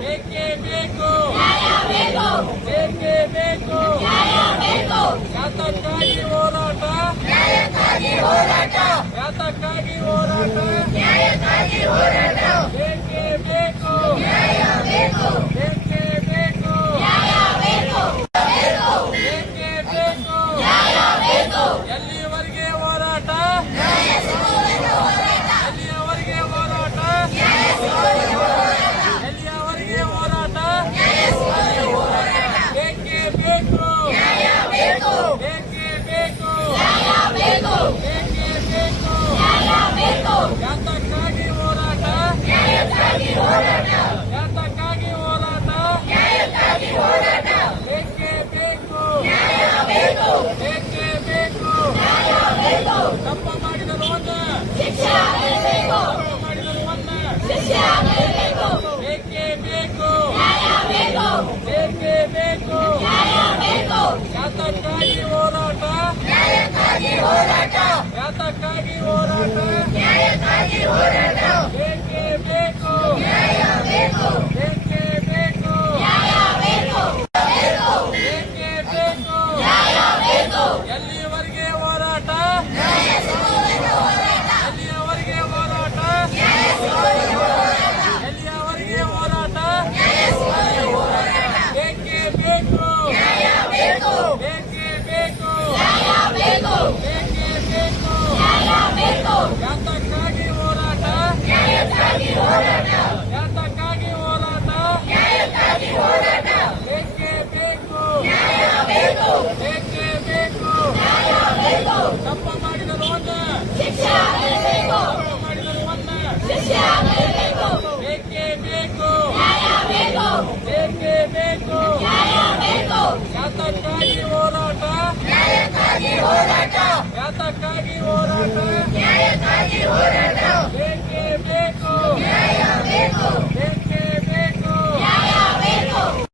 ಬೇಕೇ ಬೇಕು ಬೇಕೇ ಬೇಕು ಯಾತಕ್ಕಾಗಿ ಹೋರಾಟ ಯಾತಕ್ಕಾಗಿ ಹೋರಾಟ ಬೇಕೇ ಬೇಕು ಬೇಕೇ ಬೇಕು ಬೇಕೇ ಬೇಕು ಎಲ್ಲಿಯವರೆಗೆ ಹೋರಾಟ ಎಲ್ಲಿಯವರೆಗೆ ಹೋರಾಟ ಎಲ್ಲಿಯವರೆಗೆ ಹೋರಾಟ ಬೇಕೇ ಬೇಕು ಬೇಕೇ ಬೇಕು ಬೇಕೇ ಬೇಕು ಯಾತಕ್ಕಾಗಿ ಹೋರಾಟ ಯಾತಕ್ಕಾಗಿ ಹೋರಾಟ ಬೇಕೇ ಬೇಕು ಬೇಕೇ ಬೇಕು ತಪ್ಪ ಮಾಡಿದರು ಒಂದು ತಪ್ಪ ಮಾಡಿದರು ಒಂದು ಬೇಕೇ ಬೇಕು ಬೇಕೇ ಬೇಕು ಯಾತಕ್ಕಾಗಿ ಹೋರಾಟ ಯಾತಕ್ಕಾಗಿ ಹೋರಾಟ ಬೇಕೇ ಬೇಕು ಬೇಕೇ ಬೇಕು ಬೇಕೇ ಬೇಕು ಎಲ್ಲಿಯವರೆಗೆ ಹೋರಾಟ ಎಲ್ಲಿಯವರೆಗೆ ಹೋರಾಟ ಎಲ್ಲಿಯವರೆಗೆ ಹೋರಾಟ ಬೇಕೇ ಬೇಕು ಬೇಕೇ ಬೇಕು ಬೇಕೇ ಬೇಕು ಯಾತಕ್ಕಾಗಿ ಹೋರಾಟ ಯಾತಕ್ಕಾಗಿ ಹೋರಾಟ ಬೇಕೇ ಬೇಕು ಬೇಕೇ ಬೇಕು ತಪ್ಪ ಮಾಡಿದರು ಒಂದು ತಪ್ಪ ಮಾಡಿದರು ಒಂದು ಬೇಕೇ ಬೇಕು ಬೇಕೇ ಬೇಕು ಯಾತಕ್ಕಾಗಿ ಹೋರಾಟ ಯಾತಕ್ಕಾಗಿ ಹೋರಾಟ ಬೇಕೇ ಬೇಕು